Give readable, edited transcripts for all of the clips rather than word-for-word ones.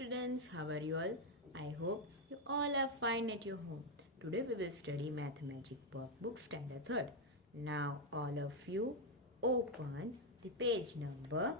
students, how are you all? I hope you all are fine at your home. Today we will study Mathemagic Workbook Standard 3rd. Now all of you open the page number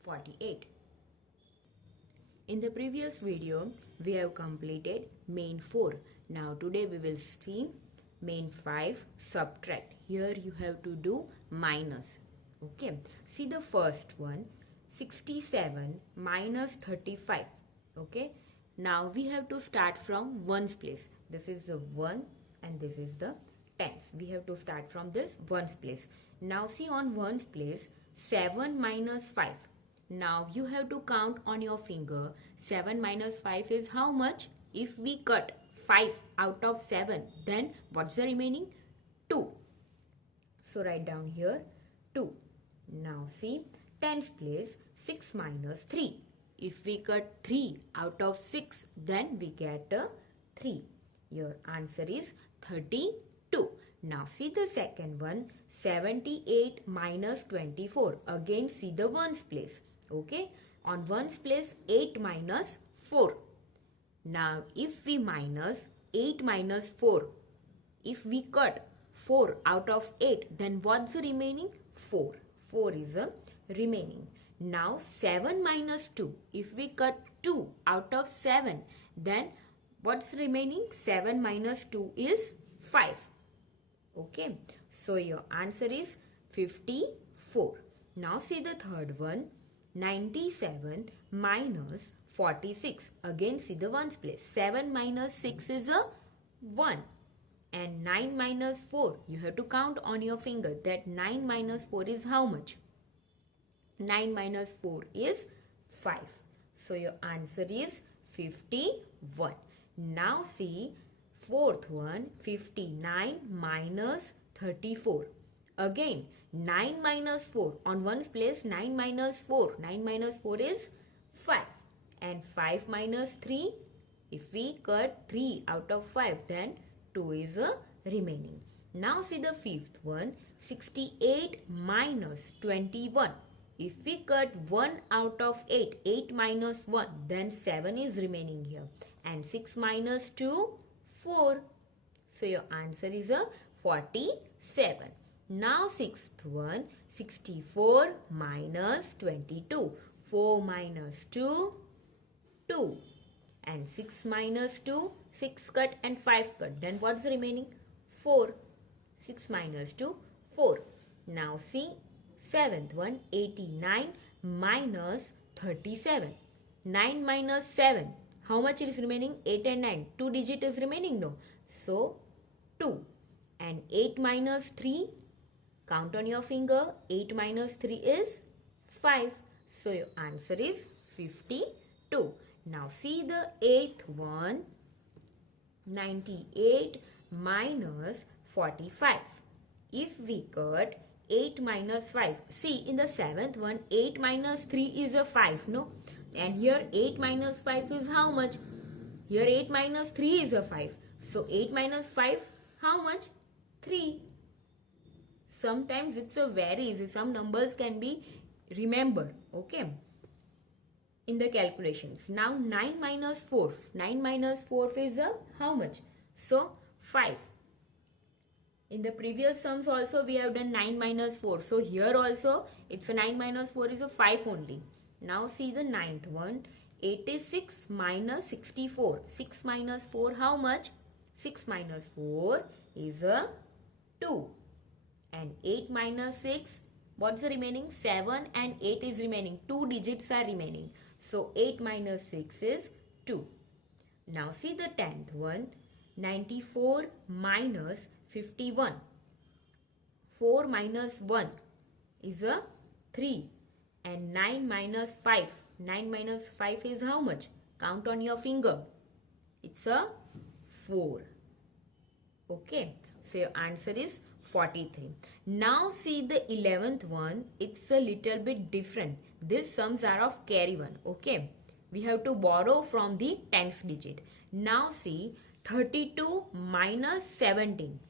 48. In the previous video we have completed main 4. Now today we will see main 5 subtract. Here you have to do minus. Okay, see the first one, 67 minus 35. Okay, now we have to start from ones place. This is the 1 and this is the tens. We have to start from this ones place. Now see on ones place 7 minus 5. Now you have to count on your finger. 7 minus 5 is how much? If we cut 5 out of 7, then what's the remaining? 2. So write down here 2. Now see tens place 6 minus 3. If we cut 3 out of 6, then we get a 3. Your answer is 32. Now see the second one, 78 minus 24. Again see the ones place. Okay, on ones place 8 minus 4. Now if we minus 8 minus 4, if we cut 4 out of 8, then what's the remaining? 4. 4 is a remaining. Now 7 minus 2. If we cut 2 out of 7, then what's remaining? 7 minus 2 is 5. Okay, so your answer is 54. Now see the third one, 97 minus 46. Again see the ones place. 7 minus 6 is a 1. And 9 minus 4, you have to count on your finger that 9 minus 4 is how much? 9 minus 4 is 5. So your answer is 51. Now see fourth one, 59 minus 34. Again 9 minus 4. On ones place 9 minus 4. 9 minus 4 is 5. And 5 minus 3. If we cut 3 out of 5, then 2 is a remaining. Now see the fifth one, 68 minus 21. If we cut 1 out of 8, 8 minus 1, then 7 is remaining here. And 6 minus 2, 4. So your answer is a 47. Now sixth one, 64 minus 22. 4 minus 2, 2. And 6 minus 2, 6 cut and 5 cut. Then what's the remaining? 4. 6 minus 2, 4. Now see seventh one, 89 minus 37. 9 minus 7. How much is remaining? 8 and 9. 2 digit is remaining? No. So 2. And 8 minus 3. Count on your finger. 8 minus 3 is 5. So your answer is 52. Now see the eighth one, 98 minus 45. If we cut 8 minus 5, see in the seventh one, 8 minus 3 is a 5, no? And here 8 minus 5 is how much? Here 8 minus 3 is a 5. So 8 minus 5, how much? 3. Sometimes it's a varies. Some numbers can be remembered. Okay. In the calculations. Now 9 minus 4. 9 minus 4 is a how much? So 5. In the previous sums also we have done 9 minus 4. So here also it's a 9 minus 4 is a 5 only. Now see the ninth one. 86 minus 64. 6 minus 4 how much? 6 minus 4 is a 2. And 8 minus 6. What's the remaining? 7 and 8 is remaining. 2 digits are remaining. So 8 minus 6 is 2. Now see the 10th one. 94 minus 51. 4 minus 1 is a 3. And 9 minus 5. 9 minus 5 is how much? Count on your finger. It's a 4. Okay. So your answer is 43. Now see the 11th one. It's a little bit different. These sums are of carry one. Okay. We have to borrow from the tens digit. Now see 32 minus 17.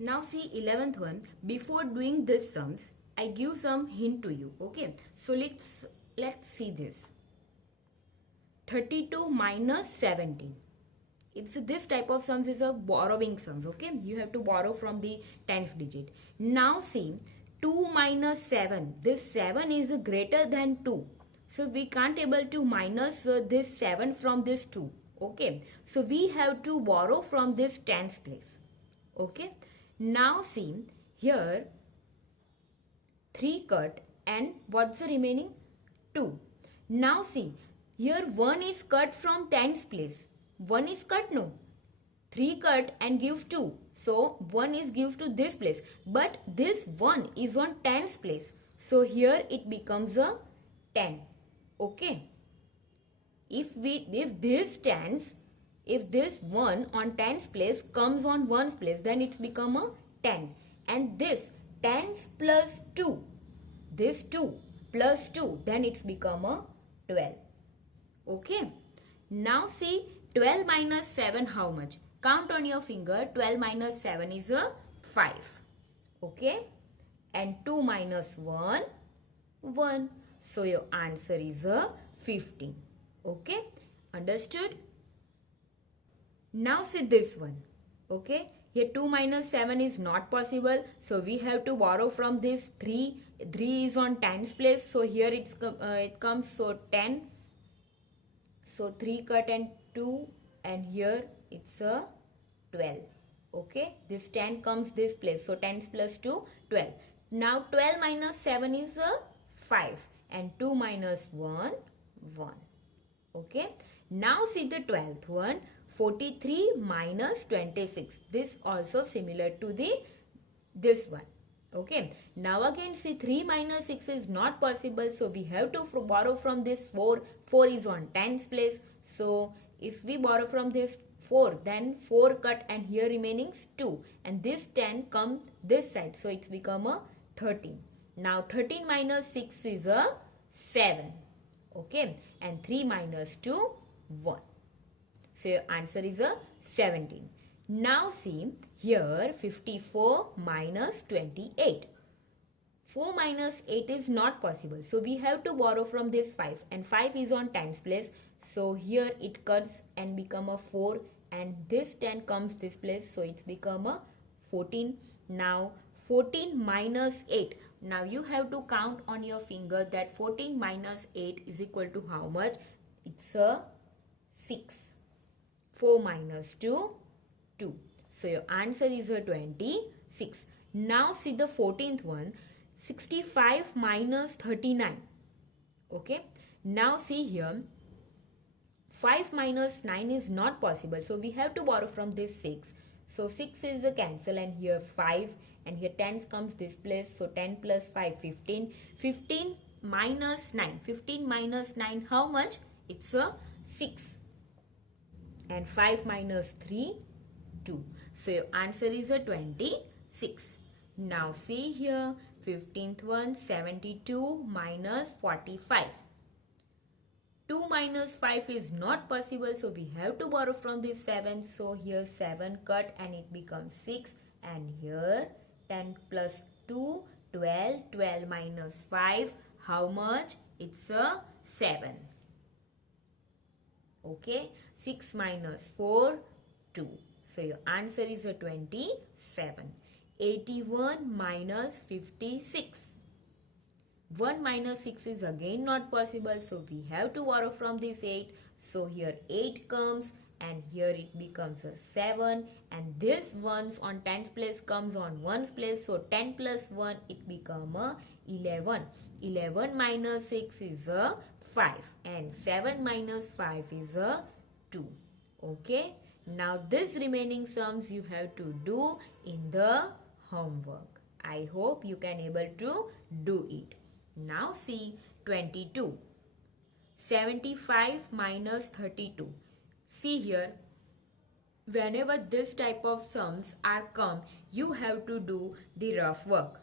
Now see 11th one. Before doing this sums, I give some hint to you. Okay. So let's let's see this. 32 minus 17. It's this type of sums is a borrowing sums. Okay, you have to borrow from the 10th digit. Now see, 2 minus 7. This 7 is greater than 2. So we can't able to minus this 7 from this 2. Okay, so we have to borrow from this 10th place. Okay, now see here 3 cut and what's the remaining? 2. Now see, here 1 is cut from 10th place. 1 is cut, no. 3 cut and gives 2. So 1 is gives to this place. But this 1 is on 10th place. So here it becomes a 10. Okay. If this 1 on 10th place comes on 1's place, then it's become a 10. And this 10 plus 2, this 2 plus 2, then it's become a 12. Okay. Now see 12 minus 7 how much? Count on your finger. 12 minus 7 is a 5. Okay. And 2 minus 1, 1. So your answer is a 15. Okay. Understood? Now see this one. Okay. Here 2 minus 7 is not possible. So we have to borrow from this 3. 3 is on 10's place. So here it comes. So 10. So 3 cut and 2. And here it's a 12. Okay. This 10 comes this place. So 10 plus 2, 12. Now 12 minus 7 is a 5. And 2 minus 1, 1. Okay. Now see the 12th one. 43 minus 26. This also similar to this one. Okay. Now again see 3 minus 6 is not possible. So we have to borrow from this 4. 4 is on 10th place. So if we borrow from this 4, then 4 cut and here remaining 2. And this 10 come this side. So it's become a 13. Now 13 minus 6 is a 7. Okay. And 3 minus 2, 1. So your answer is a 17. Now see here 54 minus 28. 4 minus 8 is not possible. So we have to borrow from this 5. And 5 is on 10's place. So here it cuts and become a 4. And this 10 comes this place. So it's become a 14. Now 14 minus 8. Now you have to count on your finger that 14 minus 8 is equal to how much? It's a 6. 4 minus 2, 2. So your answer is a 26. Now see the 14th one. 65 minus 39. Okay. Now see here. 5 minus 9 is not possible. So we have to borrow from this 6. So 6 is a cancel and here 5. And here 10 comes this place. So 10 plus 5, 15. 15 minus 9. 15 minus 9 how much? It's a 6. And 5 minus 3, 2. So your answer is a 26. Now see here 15th one 72 minus 45. 2 minus 5 is not possible. So we have to borrow from this 7. So here 7 cut and it becomes 6. And here 10 plus 2, 12. 12 minus 5. How much? It's a 7. Okay. 6 minus 4, 2. So your answer is a 27. 81 minus 56. 1 minus 6 is again not possible. So we have to borrow from this 8. So here 8 comes and here it becomes a 7. And this 1's on 10th place comes on 1's place. So 10 plus 1 it become a 11. 11 minus 6 is a 5. And 7 minus 5 is a 2. Okay. Now this remaining sums you have to do in the homework. I hope you can able to do it. Now see 22. 75 minus 32. See here. Whenever this type of sums are come, you have to do the rough work.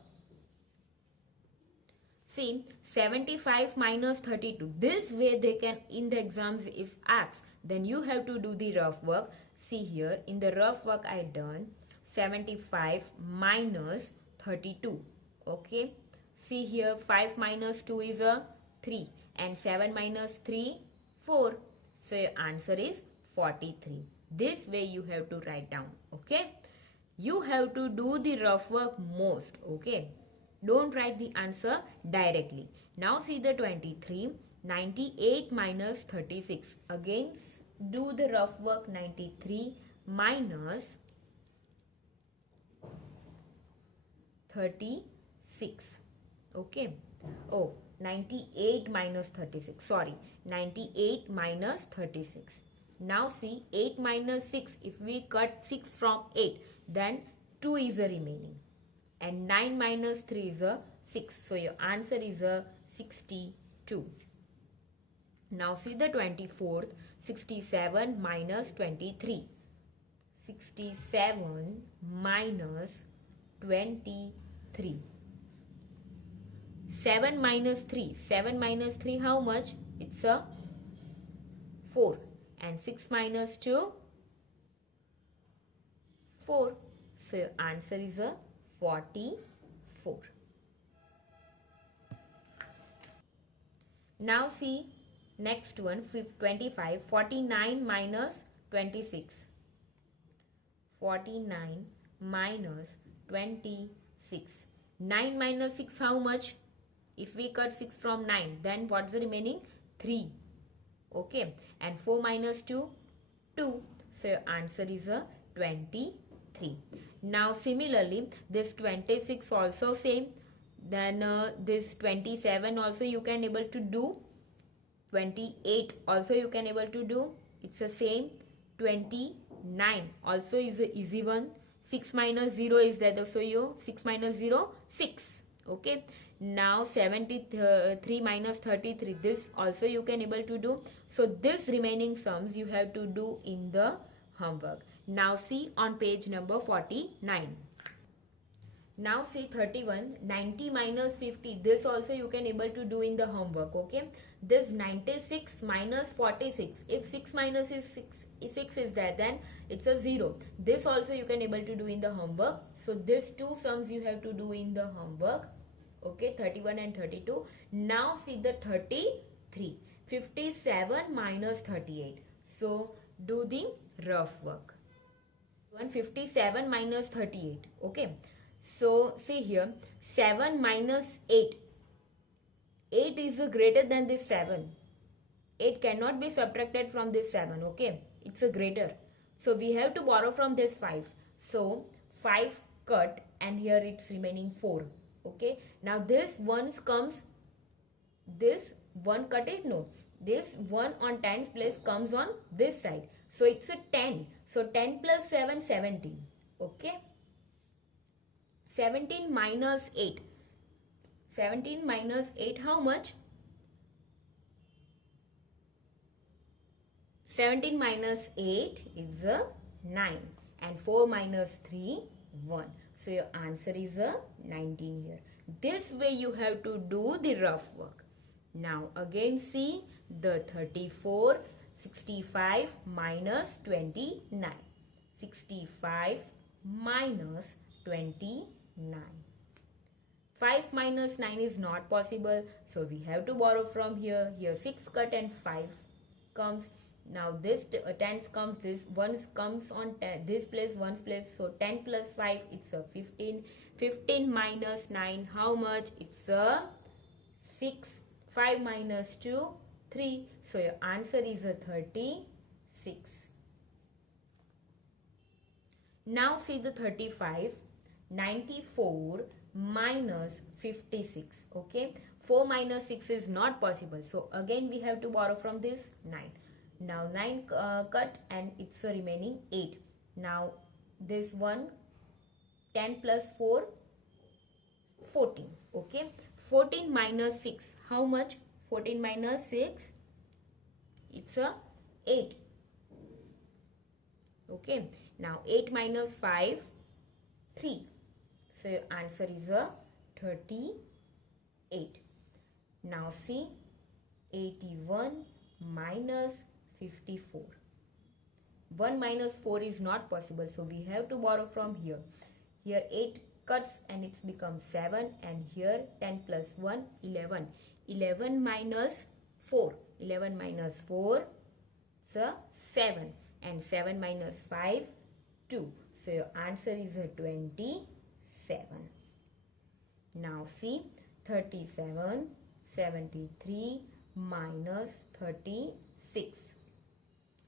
See 75 minus 32. This way they can in the exams if asked, then you have to do the rough work. See here in the rough work I done 75 minus 32. Okay. See here 5 minus 2 is a 3 and 7 minus 3, 4. So your answer is 43. This way you have to write down, okay? You have to do the rough work most, okay? Don't write the answer directly. Now see the 23. 98 minus 36. Again, do the rough work. 93 minus 36. Okay. Oh, 98 minus 36. Sorry. 98 minus 36. Now see 8 minus 6. If we cut 6 from 8, then 2 is a remaining. And 9 minus 3 is a 6. So your answer is a 62. Now see the 24th. 67 minus 23. 67 minus 23. 7 minus 3. 7 minus 3 how much? It's a 4. And 6 minus 2? 4. So your answer is a 44. Now see next one, 25. 49 minus 26. 49 minus 26. 9 minus 6 how much? If we cut 6 from 9, then what's the remaining? 3. Okay. And 4 minus 2? 2. So your answer is a 23. Now similarly, this 26 also same. Then this 27 also you can able to do. 28 also you can able to do. It's the same. 29 also is an easy one. 6 minus 0 is that, so you 6 minus 0, 6. Okay. Now 73 minus 33, this also you can able to do. So this remaining sums you have to do in the homework. Now see on page number 49. Now see 31. 90 minus 50, this also you can able to do in the homework. Okay. This 96 minus 46, if 6 minus is 6 is there, then it's a 0. This also you can able to do in the homework. So these two sums you have to do in the homework. Okay, 31 and 32. Now see the 33. 57 minus 38. So do the rough work. 157 minus 38. Okay. So see here, 7 minus 8. 8 is greater than this 7. 8 cannot be subtracted from this 7. Okay. It's a greater. So we have to borrow from this 5. So 5 cut and here it's remaining 4. Okay. Now this 1 comes, this 1 cut is no. This 1 on 10's place comes on this side. So it's a 10. So 10 plus 7, 17. Okay. 17 minus 8. 17 minus 8 how much? 17 minus 8 is a 9. And 4 minus 3, 1. So your answer is a 19 here. This way you have to do the rough work. Now again see the 34. 65 minus 29. 65 minus 29. 5 minus 9 is not possible. So we have to borrow from here. Here 6 cut and 5 comes. Now this 10 comes, this 1 comes on 10, this place, 1's place. So 10 plus 5, it's a 15. 15 minus 9, how much? It's a 6. 5 minus 2, 3. So your answer is a 36. Now see the 35. 94 minus 56. Okay. 4 minus 6 is not possible. So again we have to borrow from this 9. Now 9 cut and it's a remaining 8. Now this one 10 plus 4, 14. Okay. 14 minus 6. How much? 14 minus 6. It's a 8. Okay. Now 8 minus 5, 3. So your answer is a 38. Now see 81 minus 54. 1 minus 4 is not possible. So we have to borrow from here. Here 8 cuts and it's become 7. And here 10 plus 1, 11. 11 minus 4. 11 minus 4, so 7. And 7 minus 5, 2. So your answer is 27. Now see, 37, 73 minus 36.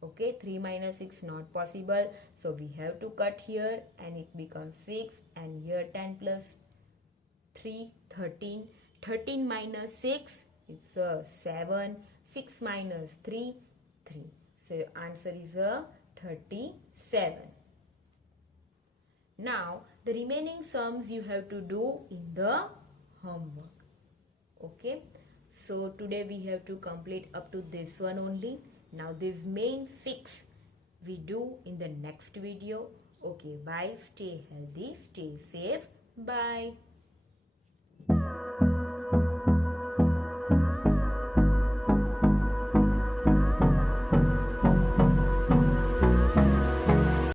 Okay, 3 minus 6 not possible. So we have to cut here and it becomes 6. And here 10 plus 3, 13. 13 minus 6, it's 7. 6 minus 3, 3. So your answer is 37. Now the remaining sums you have to do in the homework. Okay, so today we have to complete up to this one only. Now this main 6 we do in the next video. Okay, bye. Stay healthy, stay safe. Bye.